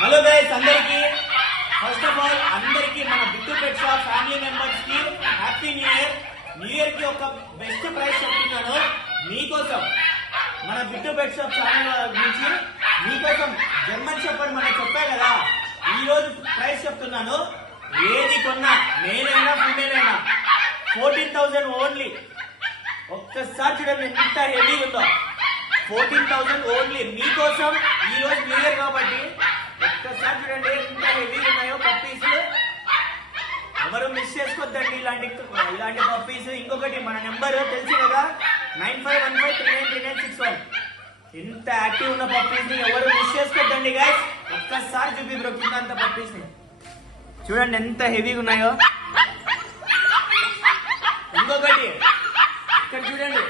Hello guys అందరికి first of all అందరికి మన Bittu pet shop family members కి happy new year. New year కి ఒక బెస్ట్ ప్రైస్ చెప్తున్నాను మీకోసం. మన బిట్టు పెట్ షాప్ ఛానల్ నుంచి మీకోసం జర్మన్ షెపర్డ్ మనం చెప్పా కదా, ఈ రోజు ప్రైస్ చెప్తున్నాను. ఏది కొన్నా నేనైనా ఫుడ్డేనైనా 14,000 ఓన్లీ. ఒక్కసారి చూడండి ఎంత హెవీ ఉందో. 14,000 ఓన్లీ మీకోసం. ఈ రోజు న్యూ ఇయర్ కాబట్టి ఒక్కసారి చూడండి ఎంత హెవీ ఉన్నాయో పప్పీస్. ఎవరు మిస్ చేసుకోవద్దండి ఇలాంటి పప్పీస్. ఇంకొకటి మన నెంబర్ తెలుసు కదా, 9515393961. ఎంత యాక్టివ్ ఉన్న పప్పీస్ ని ఎవరు మిస్ చేసుకోవద్దండి గైస్. ఒక్కసారి చూపి బ్రో కింద పప్పీస్ ని చూడండి ఎంత హెవీగా ఉన్నాయో. ఇంకొకటి ఇక్కడ చూడండి,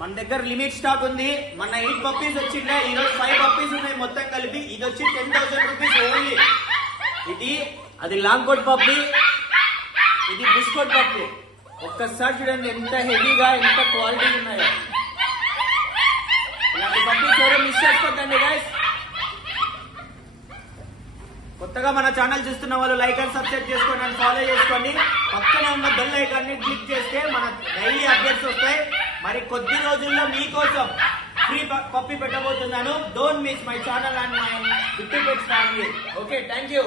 మన దగ్గర లిమిట్ స్టాక్ ఉంది. మన 8 పప్పీస్ వచ్చిండే, ఈరోజు 5 పప్పీస్ ఉన్నాయి మొత్తం కలిపి. ఇది వచ్చి 10,000 రూపీస్ ఓన్లీ. ఇది అది లాంగ్ కోట్ పప్పీ, ఇది బిస్కోట్ పప్పీ. ఒక్కసారి చూడండి ఎంత హెవీగా ఎంత క్వాలిటీ ఉన్నాయో. ఇలాంటి పప్పీస్ ఎవరు మిస్ చేసుకోవద్దండి గైస్. కొత్తగా మన ఛానల్ చూస్తున్న వాళ్ళు లైక్ అండ్ సబ్స్క్రైబ్ చేసుకోండి అండ్ ఫాలో చేసుకోండి. పక్కనే ఉన్న బెల్ ఐకాన్ ని క్లిక్ చేస్తే మన డైలీ అప్డేట్స్ వస్తాయి. మరి కొద్ది రోజుల్లో మీకోసం ఫ్రీ పప్పీ పెట్టబోతున్నాను. Don't miss my channel and my Bittu pets family. Okay, thank you.